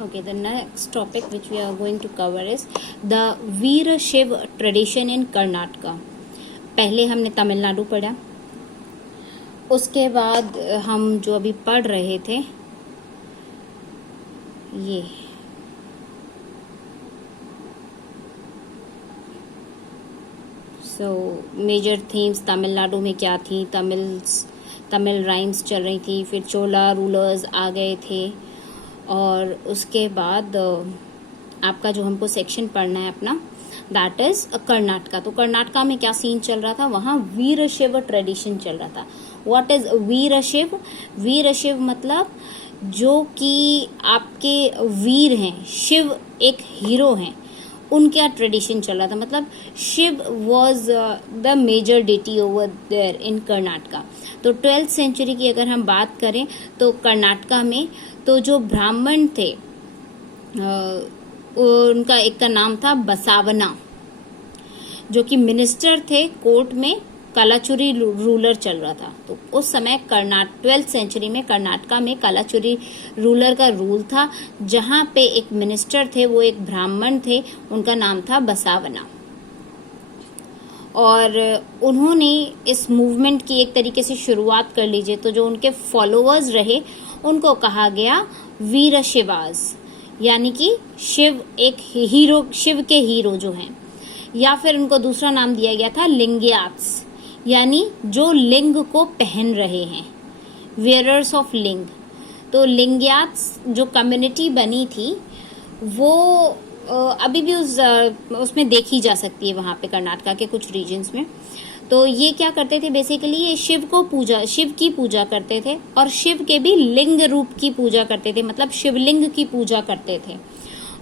Okay, the next topic which we are going to cover is the Veera Shiv tradition in Karnataka. पहले हमने तमिलनाडु पढ़ा, उसके बाद हम जो अभी पढ़ रहे थे ये मेजर थीम्स तमिलनाडु में क्या थी, तमिल राइम्स चल रही थी, फिर चोला रूलर्स आ गए थे और उसके बाद आपका जो हमको सेक्शन पढ़ना है अपना दैट इज कर्नाटका। तो कर्नाटका में क्या सीन चल रहा था, वहाँ वीर शिव ट्रेडिशन चल रहा था। व्हाट इज वीर शिव? वीर शिव मतलब जो कि आपके वीर हैं, शिव एक हीरो हैं, उनका ट्रेडिशन चल रहा था। मतलब Shiv was the major deity over there in Karnataka. तो 12th सेंचुरी की अगर हम बात करें तो कर्नाटका में तो जो ब्राह्मण थे उनका एक का नाम था बसावना, जो कि मिनिस्टर थे कोर्ट में, कलाचुरी रूलर चल रहा था। तो उस समय 12th सेंचुरी में कर्नाटका में कलाचुरी रूलर का रूल था, जहां पे एक मिनिस्टर थे, वो एक ब्राह्मण थे, उनका नाम था बसावना। और उन्होंने इस मूवमेंट की एक तरीके से शुरुआत कर लीजिए तो जो उनके फॉलोअर्स रहे उनको कहा गया वीर शिवाज, यानी कि शिव एक हीरो, शिव के हीरो जो हैं। या फिर उनको दूसरा नाम दिया गया था लिंग्यात्स, यानी जो लिंग को पहन रहे हैं, वेयरर्स ऑफ लिंग। तो लिंग्यात्स जो कम्युनिटी बनी थी वो अभी भी उसमें देखी जा सकती है वहाँ पे कर्नाटका के कुछ रीजन्स में। तो ये क्या करते थे बेसिकली, ये शिव की पूजा करते थे और शिव के भी लिंग रूप की पूजा करते थे, मतलब शिवलिंग की पूजा करते थे।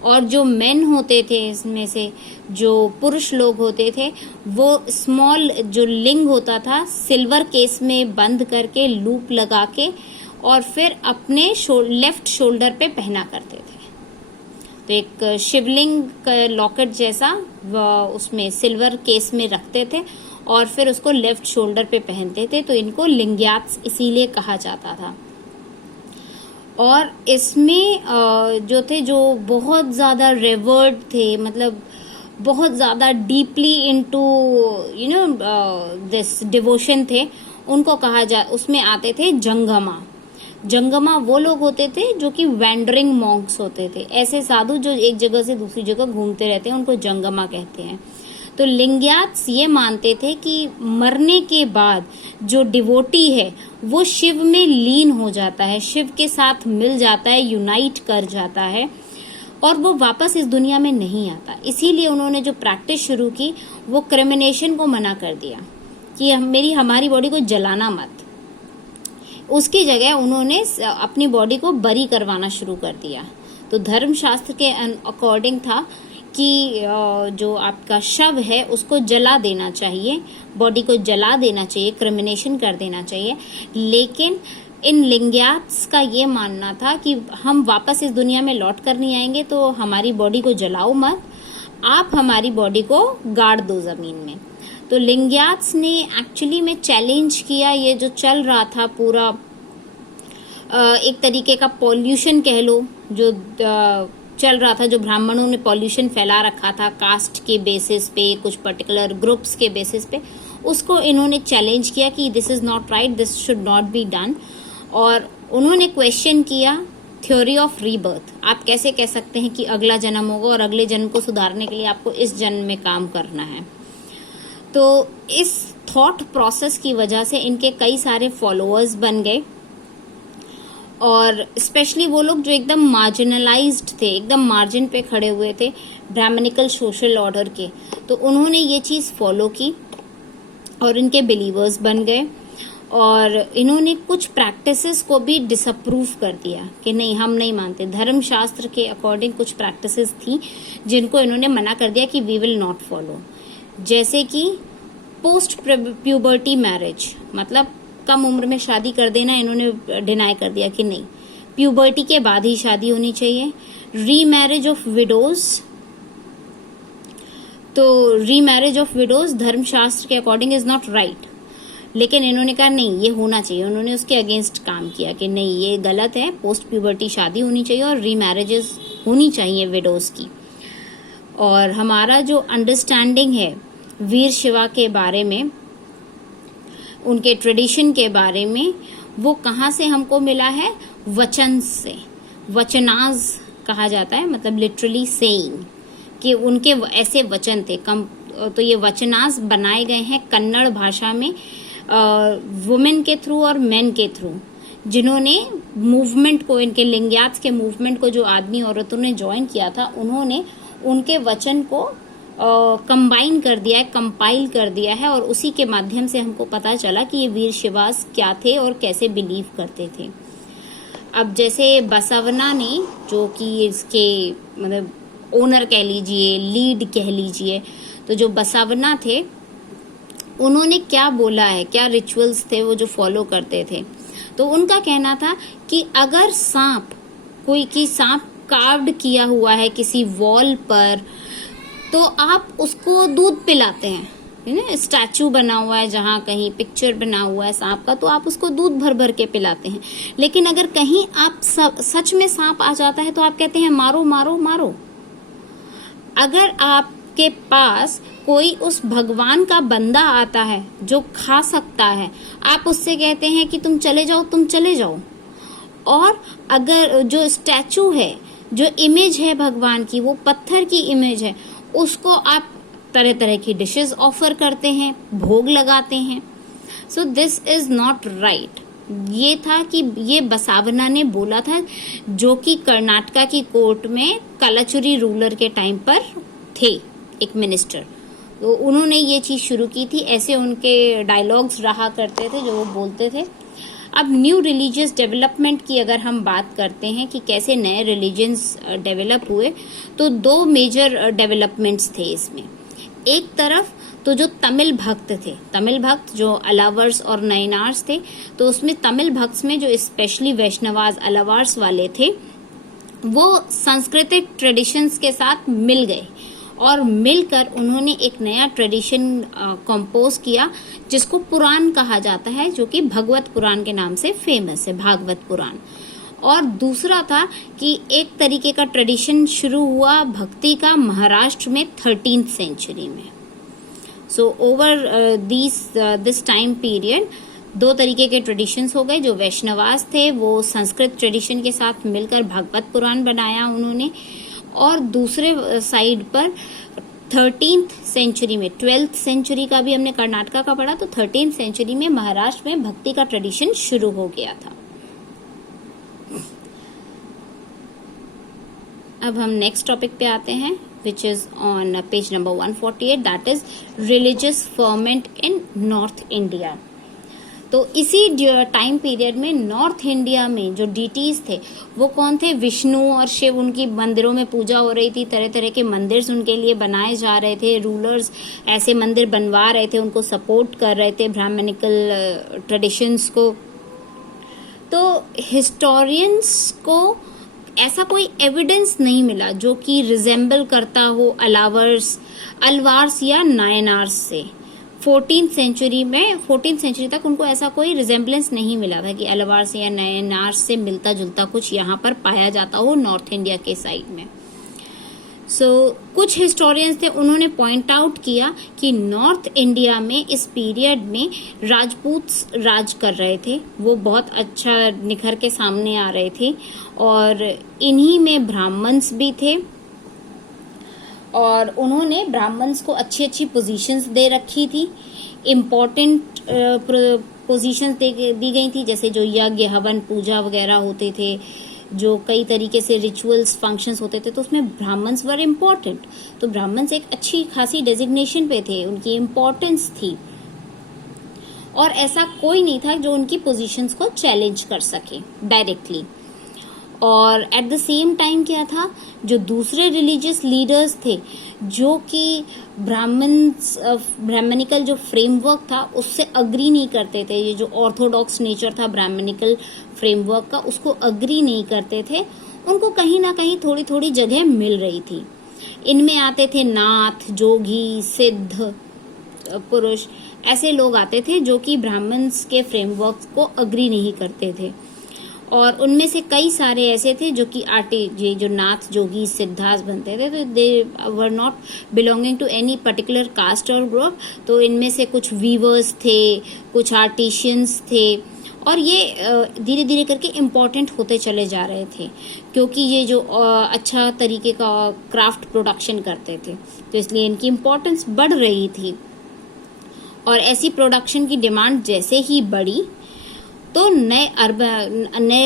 और जो मेन होते थे इसमें से जो पुरुष लोग होते थे वो स्मॉल जो लिंग होता था सिल्वर केस में बंद करके लूप लगा के और फिर अपने लेफ्ट शोल्डर पे पहना करते थे। तो एक शिवलिंग का लॉकेट जैसा उसमें सिल्वर केस में रखते थे और फिर उसको लेफ्ट शोल्डर पे पहनते थे। तो इनको लिंग्यात्स इसीलिए कहा जाता था। और इसमें जो थे जो बहुत ज़्यादा रेवर्ड थे, मतलब बहुत ज़्यादा डीपली इनटू दिस डिवोशन थे, उनको उसमें आते थे जंगमा वो लोग होते थे जो कि वैंडरिंग मॉन्क्स होते थे, ऐसे साधु जो एक जगह से दूसरी जगह घूमते रहते हैं, उनको जंगमा कहते हैं। तो लिंग्यात्स ये मानते थे कि मरने के बाद जो डिवोटी है वो शिव में लीन हो जाता है, शिव के साथ मिल जाता है, यूनाइट कर जाता है और वो वापस इस दुनिया में नहीं आता। इसीलिए उन्होंने जो प्रैक्टिस शुरू की वो क्रिमिनेशन को मना कर दिया कि हमारी बॉडी को जलाना मत। उसकी जगह उन्होंने अपनी बॉडी को बरी करवाना शुरू कर दिया। तो धर्मशास्त्र के अकॉर्डिंग था कि जो आपका शव है उसको जला देना चाहिए, बॉडी को जला देना चाहिए, क्रिमिनेशन कर देना चाहिए। लेकिन इन लिंग्यात्स का ये मानना था कि हम वापस इस दुनिया में लौट कर नहीं आएंगे, तो हमारी बॉडी को जलाओ मत, आप हमारी बॉडी को गाड़ दो जमीन में। तो लिंग्यात्स ने एक्चुअली में चैलेंज किया ये जो चल रहा था पूरा एक तरीके का पॉल्यूशन कह लो जो चल रहा था, जो ब्राह्मणों ने पॉल्यूशन फैला रखा था कास्ट के बेसिस पे, कुछ पर्टिकुलर ग्रुप्स के बेसिस पे, उसको इन्होंने चैलेंज किया कि this is not right, this should not be done. और उन्होंने क्वेश्चन किया थ्योरी ऑफ रीबर्थ। आप कैसे कह सकते हैं कि अगला जन्म होगा और अगले जन्म को सुधारने के लिए आपको इस जन्म में काम करना है। तो इस थॉट प्रोसेस की वजह से इनके कई सारे फॉलोअर्स बन गए और स्पेशली वो लोग जो एकदम मार्जिनलाइज्ड थे, एकदम मार्जिन पे खड़े हुए थे ब्राह्मणिकल सोशल ऑर्डर के, तो उन्होंने ये चीज़ फॉलो की और इनके बिलीवर्स बन गए। और इन्होंने कुछ प्रैक्टिसेस को भी डिसअप्रूव कर दिया कि नहीं, हम नहीं मानते। धर्मशास्त्र के अकॉर्डिंग कुछ प्रैक्टिसेस थी जिनको इन्होंने मना कर दिया कि वी विल नॉट फॉलो, जैसे कि पोस्ट प्यूबर्टी मैरिज, मतलब कम उम्र में शादी कर देना, इन्होंने डिनाई कर दिया कि नहीं, प्यूबर्टी के बाद ही शादी होनी चाहिए। रीमैरिज ऑफ विडोज, तो रीमैरिज ऑफ विडोज धर्मशास्त्र के अकॉर्डिंग इज नॉट राइट, लेकिन इन्होंने कहा नहीं ये होना चाहिए। उन्होंने उसके अगेंस्ट काम किया कि नहीं ये गलत है, पोस्ट प्यूबर्टी शादी होनी चाहिए और रीमैरिजेस होनी चाहिए विडोज की। और हमारा जो अंडरस्टैंडिंग है वीर शिवा के बारे में, उनके ट्रेडिशन के बारे में, वो कहाँ से हमको मिला है? वचन से। वचनाज कहा जाता है, मतलब लिटरली सेइंग, कि उनके ऐसे वचन थे। तो ये वचनाज बनाए गए हैं कन्नड़ भाषा में वुमेन के थ्रू और मेन के थ्रू, जिन्होंने मूवमेंट को, इनके लिंग्यात्स के मूवमेंट को जो आदमी औरतों ने ज्वाइन किया था, उन्होंने उनके वचन को कंबाइन कर दिया है, कंपाइल कर दिया है, और उसी के माध्यम से हमको पता चला कि ये वीर शिवास क्या थे और कैसे बिलीव करते थे। अब जैसे बसवना ने, जो कि इसके मतलब ओनर कह लीजिए, लीड कह लीजिए, तो जो बसवना थे उन्होंने क्या बोला है, क्या रिचुअल्स थे वो जो फॉलो करते थे। तो उनका कहना था कि अगर सांप कार्व्ड किया हुआ है किसी वॉल पर, तो आप उसको दूध पिलाते हैं, स्टैचू बना हुआ है, जहाँ कहीं पिक्चर बना हुआ है सांप का, तो आप उसको दूध भर भर के पिलाते हैं। लेकिन अगर कहीं आप सच में सांप आ जाता है तो आप कहते हैं मारो मारो मारो। अगर आपके पास कोई उस भगवान का बंदा आता है जो खा सकता है, आप उससे कहते हैं कि तुम चले जाओ, तुम चले जाओ। और अगर जो स्टैचू है, जो इमेज है भगवान की, वो पत्थर की इमेज है, उसको आप तरह तरह की डिशेस ऑफर करते हैं, भोग लगाते हैं। So this is not right. ये था कि ये बसावना ने बोला था, जो कि कर्नाटका की कोर्ट में कलाचुरी रूलर के टाइम पर थे, एक मिनिस्टर। तो उन्होंने ये चीज शुरू की थी। ऐसे उनके डायलॉग्स रहा करते थे जो वो बोलते थे। अब न्यू रिलीजियस डेवलपमेंट की अगर हम बात करते हैं कि कैसे नए रिलीजन्स डेवलप हुए, तो दो मेजर डेवलपमेंट्स थे इसमें। एक तरफ तो जो तमिल भक्त थे, तमिल भक्त जो अलावर्स और नयनार्स थे, तो उसमें तमिल भक्त में जो स्पेशली वैष्णवाज अलावर्स वाले थे, वो सांस्कृतिक ट्रेडिशंस के साथ मिल गए और मिलकर उन्होंने एक नया ट्रेडिशन कंपोज किया, जिसको पुराण कहा जाता है, जो कि भगवत पुराण के नाम से फेमस है, भागवत पुराण। और दूसरा था कि एक तरीके का ट्रेडिशन शुरू हुआ भक्ति का महाराष्ट्र में 13th सेंचुरी में। So over this time period दो तरीके के ट्रेडिशंस हो गए। जो वैष्णवास थे वो संस्कृत ट्रेडिशन के साथ मिलकर भागवत पुराण बनाया उन्होंने, और दूसरे साइड पर 13th सेंचुरी में, 12th सेंचुरी का भी हमने कर्नाटका का पढ़ा, तो 13th सेंचुरी में महाराष्ट्र में भक्ति का ट्रेडिशन शुरू हो गया था। अब हम नेक्स्ट टॉपिक पे आते हैं, which is on page number 148, that is religious ferment in north India. तो इसी टाइम पीरियड में नॉर्थ इंडिया में जो डीटीज थे वो कौन थे? विष्णु और शिव, उनकी मंदिरों में पूजा हो रही थी, तरह तरह के मंदिर उनके लिए बनाए जा रहे थे, रूलर्स ऐसे मंदिर बनवा रहे थे, उनको सपोर्ट कर रहे थे ब्राह्मणिकल ट्रेडिशंस को। तो हिस्टोरियंस को ऐसा कोई एविडेंस नहीं मिला जो कि रिजेंबल करता हो अलवार्स या नायनार्स से। 14th सेंचुरी तक उनको ऐसा कोई रिजेंबलेंस नहीं मिला था कि अलवार्स या नायनार्स से मिलता जुलता कुछ यहाँ पर पाया जाता हो नॉर्थ इंडिया के साइड में। कुछ हिस्टोरियंस थे, उन्होंने पॉइंट आउट किया कि नॉर्थ इंडिया में इस पीरियड में राजपूत राज कर रहे थे, वो बहुत अच्छा निखर के सामने आ रहे थे, और इन्हीं में ब्राह्मण्स भी थे, और उन्होंने ब्राह्मण्स को अच्छी अच्छी पोजीशंस दे रखी थी, इम्पोर्टेंट पोजीशंस दी गई थी, जैसे जो यज्ञ हवन पूजा वगैरह होते थे, जो कई तरीके से रिचुअल्स फंक्शंस होते थे, तो उसमें ब्राह्मण्स वर इम्पोर्टेंट। तो ब्राह्मण्स एक अच्छी खासी डेजिग्नेशन पे थे, उनकी इम्पोर्टेंस थी, और ऐसा कोई नहीं था जो उनकी पोजीशंस को चैलेंज कर सके डायरेक्टली। और एट द सेम टाइम क्या था, जो दूसरे रिलीजियस लीडर्स थे जो कि ब्राह्मणिकल जो फ्रेमवर्क था उससे अग्री नहीं करते थे, ये जो ऑर्थोडॉक्स नेचर था ब्राह्मणिकल फ्रेमवर्क का, उसको अग्री नहीं करते थे, उनको कहीं ना कहीं थोड़ी थोड़ी जगह मिल रही थी। इनमें आते थे नाथ, जोगी, सिद्ध पुरुष, ऐसे लोग आते थे जो कि ब्राह्मण्स के फ्रेमवर्क को अग्री नहीं करते थे। और उनमें से कई सारे ऐसे थे जो कि ये जो नाथ जोगी सिद्धास बनते थे, तो they were not belonging to any particular caste और ग्रुप। तो इनमें से कुछ वीवर्स थे, कुछ आर्टिशियंस थे, और ये धीरे धीरे करके इम्पोर्टेंट होते चले जा रहे थे, क्योंकि ये जो अच्छा तरीके का क्राफ्ट प्रोडक्शन करते थे, तो इसलिए इनकी इम्पोर्टेंस बढ़ रही थी। और ऐसी प्रोडक्शन की डिमांड जैसे ही बढ़ी, तो नए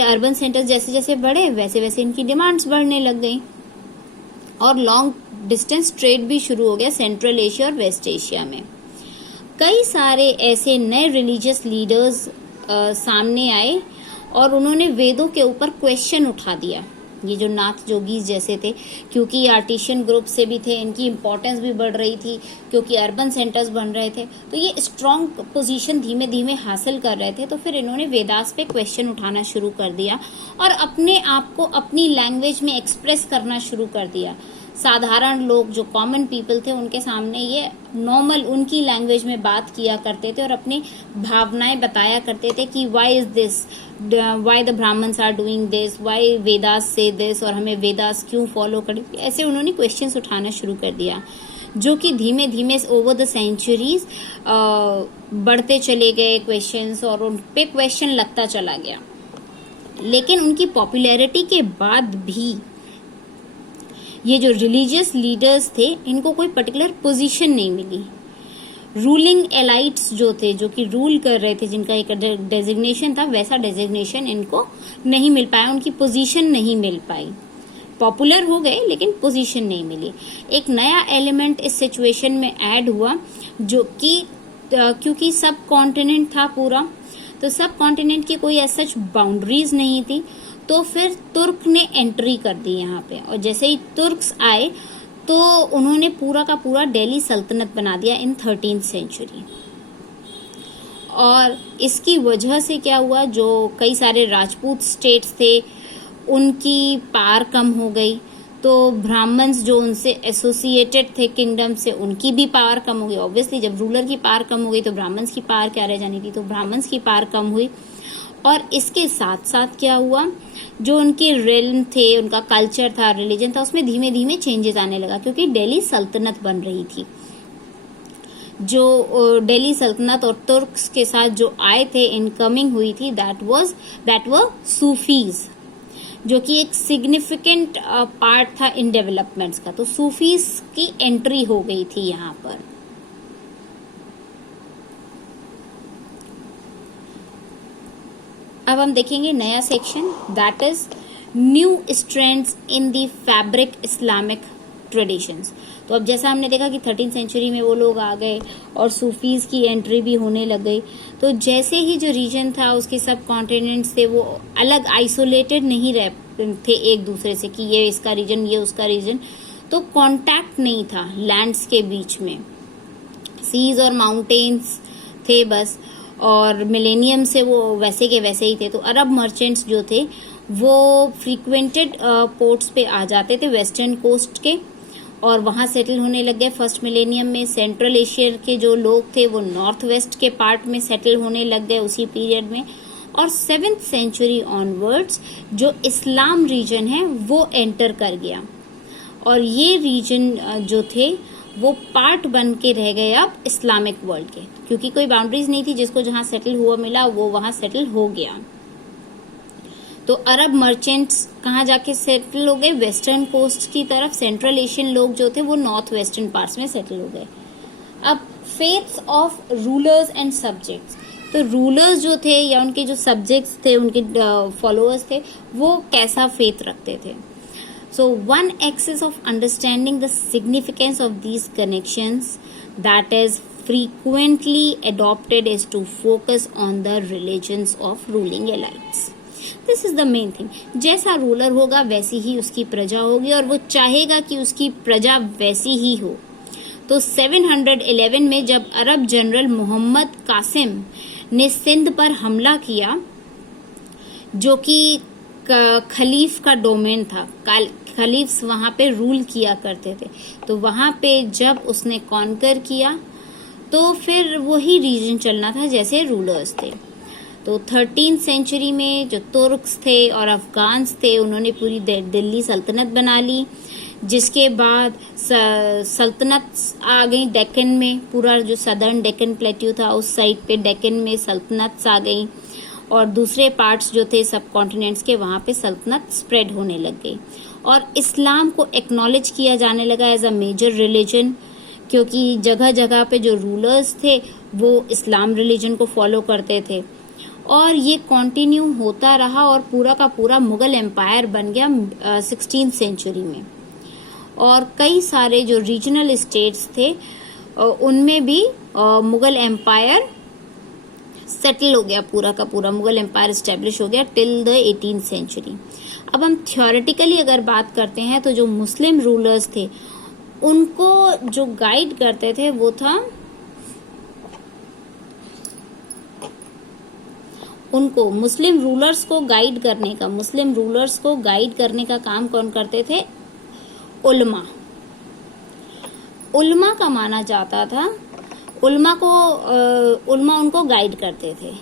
अर्बन सेंटर्स जैसे जैसे बढ़े, वैसे वैसे इनकी डिमांड्स बढ़ने लग गई, और लॉन्ग डिस्टेंस ट्रेड भी शुरू हो गया सेंट्रल एशिया और वेस्ट एशिया में। कई सारे ऐसे नए रिलीजियस लीडर्स सामने आए और उन्होंने वेदों के ऊपर क्वेश्चन उठा दिया। ये जो नाथ जोगीज जैसे थे, क्योंकि ये आर्टिशियन ग्रुप से भी थे, इनकी इम्पोर्टेंस भी बढ़ रही थी, क्योंकि अर्बन सेंटर्स बन रहे थे, तो ये स्ट्रॉन्ग पोजीशन धीमे धीमे हासिल कर रहे थे। तो फिर इन्होंने वेदास पे क्वेश्चन उठाना शुरू कर दिया और अपने आप को अपनी लैंग्वेज में एक्सप्रेस करना शुरू कर दिया। साधारण लोग जो कॉमन पीपल थे, उनके सामने ये नॉर्मल उनकी लैंग्वेज में बात किया करते थे और अपनी भावनाएं बताया करते थे कि why is this, why the Brahmins are doing this, why Vedas say this, और हमें वेदास क्यों फॉलो करें। ऐसे उन्होंने क्वेश्चंस उठाना शुरू कर दिया, जो कि धीमे धीमे ओवर द सेंचुरीज बढ़ते चले गए क्वेश्चंस, और उन पे क्वेश्चन लगता चला गया। लेकिन उनकी पॉपुलैरिटी के बाद भी ये जो रिलीजियस लीडर्स थे, इनको कोई पर्टिकुलर पोजीशन नहीं मिली। रूलिंग एलाइट्स जो थे, जो कि रूल कर रहे थे, जिनका एक डेजिग्नेशन था, वैसा डेजिग्नेशन इनको नहीं मिल पाया, उनकी पोजीशन नहीं मिल पाई। पॉपुलर हो गए लेकिन पोजीशन नहीं मिली। एक नया एलिमेंट इस सिचुएशन में ऐड हुआ, जो कि क्योंकि सब कॉन्टिनेंट था पूरा, तो सब कॉन्टिनेंट की कोई ऐसा बाउंड्रीज नहीं थी, तो फिर तुर्क ने एंट्री कर दी यहाँ पे। और जैसे ही तुर्क्स आए, तो उन्होंने पूरा का पूरा दिल्ली सल्तनत बना दिया इन 13th सेंचुरी। और इसकी वजह से क्या हुआ, जो कई सारे राजपूत स्टेट्स थे, उनकी पावर कम हो गई। तो ब्राह्मण्स जो उनसे एसोसिएटेड थे किंगडम से, उनकी भी पावर कम हो गई। ऑब्वियसली जब रूलर की पावर कम हो गई तो ब्राह्मण्स की पावर क्या रह जानी थी, तो ब्राह्मण्स की पावर कम हुई। और इसके साथ साथ क्या हुआ, जो उनके रेल्म थे, उनका कल्चर था, रिलीजन था, उसमें धीमे धीमे चेंजेस आने लगा, क्योंकि दिल्ली सल्तनत बन रही थी। जो दिल्ली सल्तनत और तुर्क्स के साथ जो आए थे, इनकमिंग हुई थी, दैट वर सूफीज, जो कि एक सिग्निफिकेंट पार्ट था इन डेवलपमेंट्स का। तो सूफीज की एंट्री हो गई थी यहाँ पर। अब हम देखेंगे नया section, that is new strands in the fabric Islamic traditions. तो अब जैसा हमने देखा कि 13th सेंचुरी में वो लोग आ गए और सूफीज की एंट्री भी होने लग गई। तो जैसे ही जो रीजन था, उसके सब कॉन्टिनेंट्स थे, वो अलग आइसोलेटेड नहीं रह थे एक दूसरे से, कि ये इसका रीजन, ये उसका रीजन। तो कांटेक्ट नहीं था लैंड्स के बीच में, सीज और माउंटेन्स थे बस, और मिलेनियम से वो वैसे के वैसे ही थे। तो अरब मर्चेंट्स जो थे, वो फ्रीक्वेंटेड पोर्ट्स पे आ जाते थे वेस्टर्न कोस्ट के, और वहां सेटल होने लग गए फर्स्ट मिलेनियम में। सेंट्रल एशिया के जो लोग थे, वो नॉर्थ वेस्ट के पार्ट में सेटल होने लग गए उसी पीरियड में। और 7th सेंचुरी ऑनवर्ड्स जो इस्लाम रीजन है, वो एंटर कर गया, और ये रीजन जो थे, वो पार्ट बन के रह गए अब इस्लामिक वर्ल्ड के, क्योंकि कोई बाउंड्रीज नहीं थी। जिसको जहां सेटल हुआ मिला, वो वहां सेटल हो गया। तो अरब मर्चेंट्स कहाँ जाके सेटल हो गए, वेस्टर्न कोस्ट की तरफ। सेंट्रल एशियन लोग जो थे, वो नॉर्थ वेस्टर्न पार्ट्स में सेटल हो गए। अब faiths of rulers and subjects, तो रूलर्स जो थे या उनके जो सब्जेक्ट्स थे, उनके फॉलोअर्स थे, वो कैसा फेथ रखते थे। So one axis of understanding the significance of these connections that is frequently adopted is to focus on the religions of ruling elites. This is the main thing. जैसा ruler होगा वैसी ही उसकी प्रजा होगी, और वो चाहेगा कि उसकी प्रजा वैसी ही हो। तो 711 में जब अरब जनरल मोहम्मद कासिम ने सिंध पर हमला किया, जो कि खलीफ का डोमेन था, खलीफ्स वहां पे रूल किया करते थे, तो वहां पे जब उसने कॉन्कर किया, तो फिर वही रीजन चलना था जैसे रूलर्स थे। तो 13th सेंचुरी में जो तुर्क्स थे और अफगान्स थे उन्होंने पूरी दिल्ली सल्तनत बना ली, जिसके बाद सल्तनत आ गई डेक्कन में, पूरा जो सदर्न डेक्कन प्लेट्यू था उस साइड पे डेक्कन में सल्तनत आ गई, और दूसरे पार्ट्स जो थे सब कॉन्टिनेंट्स के वहाँ पे सल्तनत स्प्रेड होने लग गई, और इस्लाम को एक्नॉलेज किया जाने लगा एज अ मेजर रिलीजन, क्योंकि जगह जगह पे जो रूलर्स थे वो इस्लाम रिलीजन को फॉलो करते थे, और ये कंटिन्यू होता रहा और पूरा का पूरा मुगल एम्पायर बन गया 16th सेंचुरी में। और कई सारे जो रीजनल स्टेट्स थे उनमें भी मुगल एम्पायर सेटल हो गया, पूरा का पूरा मुगल एम्पायर स्टेब्लिश हो गया टिल द 18th सेंचुरी। अब हम थ्योरेटिकली अगर बात करते हैं तो जो मुस्लिम रूलर्स थे उनको जो गाइड करते थे वो था, उनको मुस्लिम रूलर्स को गाइड करने का काम कौन करते थे? उल्मा। उल्मा का माना जाता था, उल्मा उनको गाइड करते थे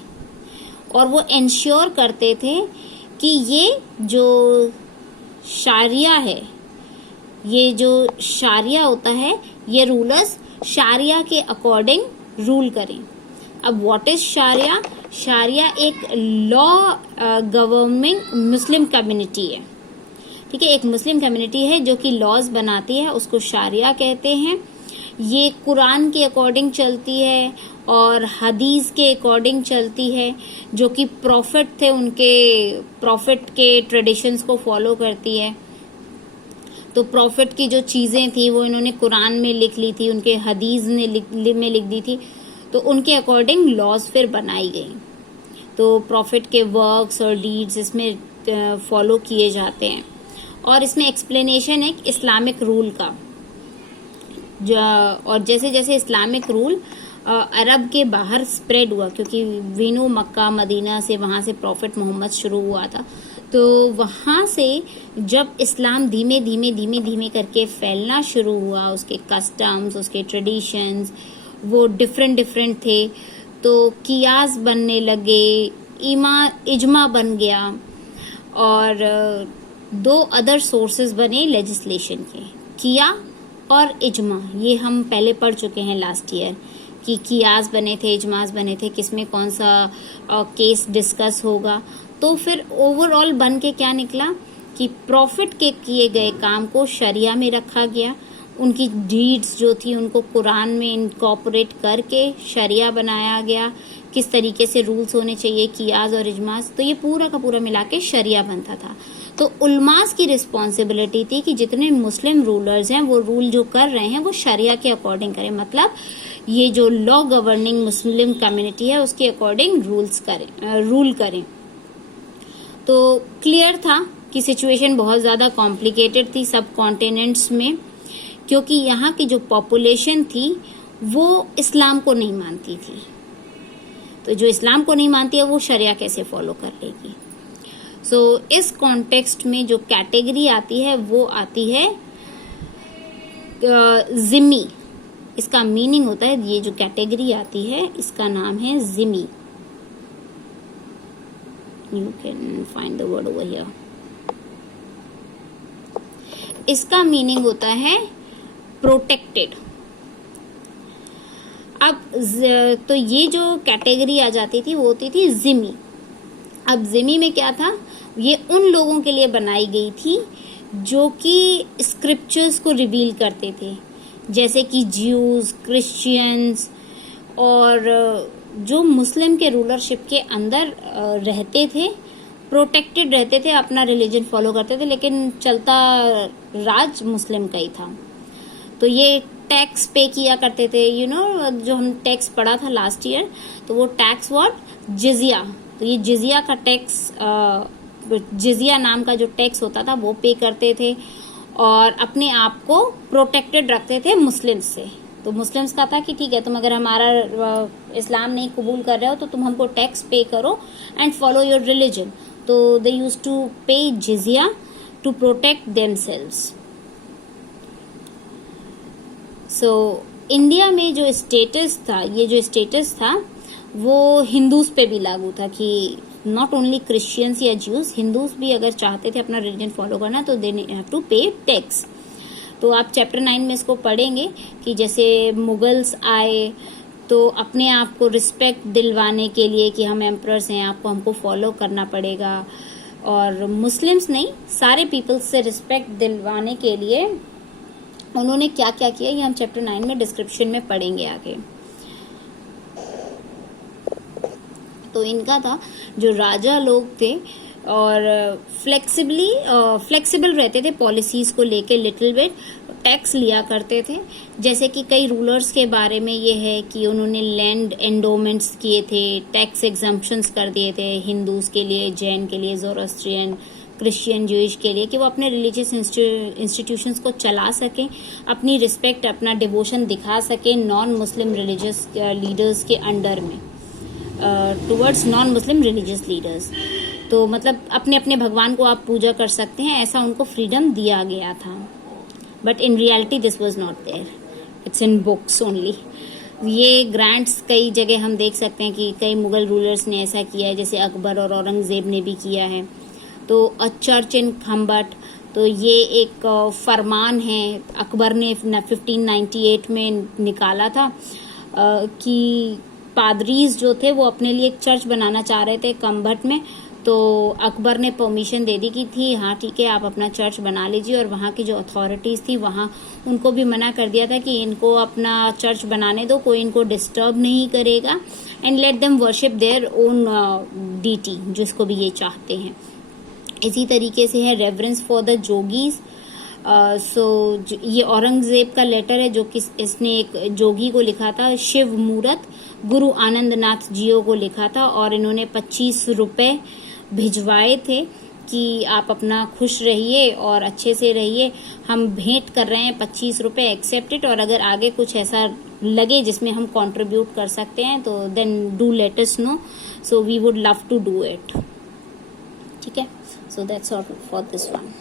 और वो इंश्योर करते थे कि ये जो शारिया है, ये जो शारिया होता है, ये रूलर्स शारिया के अकॉर्डिंग रूल करें। अब व्हाट इज शारिया? शारिया एक लॉ गवर्निंग मुस्लिम कम्युनिटी है, ठीक है, एक मुस्लिम कम्युनिटी है जो कि लॉज बनाती है, उसको शारिया कहते हैं। ये कुरान के अकॉर्डिंग चलती है और हदीस के अकॉर्डिंग चलती है, जो कि प्रॉफिट थे उनके प्रॉफिट के ट्रेडिशंस को फॉलो करती है। तो प्रॉफिट की जो चीजें थी वो इन्होंने कुरान में लिख ली थी, उनके हदीस में लिख दी थी, तो उनके अकॉर्डिंग लॉज फिर बनाई गई। तो प्रॉफिट के वर्क्स और डीड्स इसमें फॉलो किए जाते हैं, और इसमें एक्सप्लेनेशन है इस्लामिक रूल का। और जैसे जैसे इस्लामिक रूल अरब के बाहर स्प्रेड हुआ, क्योंकि वीनू मक्का मदीना से, वहां से प्रॉफिट मोहम्मद शुरू हुआ था, तो वहां से जब इस्लाम धीमे धीमे करके फैलना शुरू हुआ, उसके कस्टम्स, उसके ट्रेडिशंस वो डिफरेंट थे, तो कियास बनने लगे, इजमा बन गया, और दो अदर सोर्सेज बने लेजिस्लेशन के, किया और इजमा। ये हम पहले पढ़ चुके हैं लास्ट ईयर कि कियास बने थे, इजमास बने थे, किसमें कौन सा केस डिस्कस होगा। तो फिर ओवरऑल बन के क्या निकला कि प्रॉफिट के किए गए काम को शरिया में रखा गया, उनकी डीड्स जो थी उनको कुरान में इनकॉर्पोरेट करके शरिया बनाया गया, किस तरीके से रूल्स होने चाहिए, कियास और इजमास, तो ये पूरा का पूरा मिला के शरिया बनता था। तो उलमास की रिस्पॉन्सिबिलिटी थी कि जितने मुस्लिम रूलर्स हैं वो रूल जो कर रहे हैं वो शरिया के अकॉर्डिंग करें, मतलब ये जो लॉ गवर्निंग मुस्लिम कम्युनिटी है उसके अकॉर्डिंग रूल करें। तो क्लियर था कि सिचुएशन बहुत ज्यादा कॉम्प्लिकेटेड थी सब कॉन्टिनेंट्स में, क्योंकि यहाँ की जो पॉपुलेशन थी वो इस्लाम को नहीं मानती थी। तो जो इस्लाम को नहीं मानती है वो शरिया कैसे फॉलो कर लेगी। सो इस कॉन्टेक्स्ट में जो कैटेगरी आती है वो आती है जिमी। इसका मीनिंग होता है, ये जो कैटेगरी आती है इसका नाम है Jimmy. You can find the word over here. इसका मीनिंग होता है प्रोटेक्टेड। अब तो ये जो कैटेगरी आ जाती थी वो होती थी जिमी। अब जिमी में क्या था, ये उन लोगों के लिए बनाई गई थी जो कि स्क्रिप्चर्स को रिवील करते थे, जैसे कि ज्यूज, क्रिश्चियंस, और जो मुस्लिम के रूलरशिप के अंदर रहते थे, प्रोटेक्टेड रहते थे, अपना रिलीजन फॉलो करते थे, लेकिन चलता राज मुस्लिम का ही था। तो ये टैक्स पे किया करते थे, जो हम टैक्स पढ़ा था लास्ट ईयर, तो वो टैक्स जिजिया। तो ये जिजिया का टैक्स, जिजिया नाम का जो टैक्स होता था वो पे करते थे और अपने आप को प्रोटेक्टेड रखते थे मुस्लिम्स से। तो मुस्लिम्स का था कि ठीक है, तुम अगर हमारा इस्लाम नहीं कबूल कर रहे हो तो तुम हमको टैक्स पे करो एंड फॉलो योर रिलीजन। तो दे used to pay jizya to protect themselves. So India में जो स्टेटस था, ये जो स्टेटस था वो हिंदूज पे भी लागू था कि नॉट ओनली क्रिश्चियंस या ज्यूज, हिंदूज भी अगर चाहते थे अपना रिलीजन फॉलो करना तो दे हैव टू पे टैक्स। तो आप चैप्टर 9 में इसको पढ़ेंगे कि जैसे मुगल्स आए तो अपने आप को रिस्पेक्ट दिलवाने के लिए कि हम एम्परर्स हैं, आपको हमको फॉलो करना पड़ेगा, और मुस्लिम्स नहीं सारे पीपल्स से रिस्पेक्ट दिलवाने के लिए उन्होंने क्या क्या किया ये हम चैप्टर 9 में डिस्क्रिप्शन में पढ़ेंगे आगे। तो इनका था जो राजा लोग थे और फ्लेक्सिबल रहते थे पॉलिसीज को लेके, लिटिल बिट टैक्स लिया करते थे। जैसे कि कई रूलर्स के बारे में ये है कि उन्होंने लैंड एंडोमेंट्स किए थे, टैक्स एग्जम्पशंस कर दिए थे हिंदूज के लिए, जैन के लिए, जोरोस्ट्रियन, क्रिश्चियन, ज्यूइश के लिए, कि वो अपने रिलीजियस इंस्टीट्यूशंस को चला सकें, अपनी रिस्पेक्ट, अपना डिवोशन दिखा सकें नॉन मुस्लिम रिलीजियस लीडर्स के अंडर में, towards non Muslim religious leaders. तो मतलब अपने अपने भगवान को आप पूजा कर सकते हैं, ऐसा उनको फ्रीडम दिया गया था। But in reality this was not there, it's in books only. ये ग्रांट्स कई जगह हम देख सकते हैं कि कई मुगल रूलर्स ने ऐसा किया है, जैसे अकबर और औरंगजेब ने भी किया है। तो अ चर्च इन खम्बट, तो ये एक फरमान है अकबर ने 1598 में निकाला था कि पादरीज जो थे वो अपने लिए एक चर्च बनाना चाह रहे थे खम्बट में। तो अकबर ने परमिशन दे दी कि थी हाँ ठीक है आप अपना चर्च बना लीजिए, और वहाँ की जो अथॉरिटीज़ थी वहाँ उनको भी मना कर दिया था कि इनको अपना चर्च बनाने दो, कोई इनको डिस्टर्ब नहीं करेगा, and let them worship their own deity, जिसको भी ये चाहते हैं। इसी तरीके से है रेवरेंस फॉर द जोगीज। ये औरंगजेब का लेटर है जो कि इसने एक जोगी को लिखा था, शिव मूरत गुरु आनंदनाथ जियो को लिखा था, और इन्होंने 25 रुपए भिजवाए थे कि आप अपना खुश रहिए और अच्छे से रहिए, हम भेंट कर रहे हैं 25 रुपए, एक्सेप्ट इट, और अगर आगे कुछ ऐसा लगे जिसमें हम कंट्रीब्यूट कर सकते हैं तो then do let us know, so we would love to do it. ठीक है, so that's all for this one.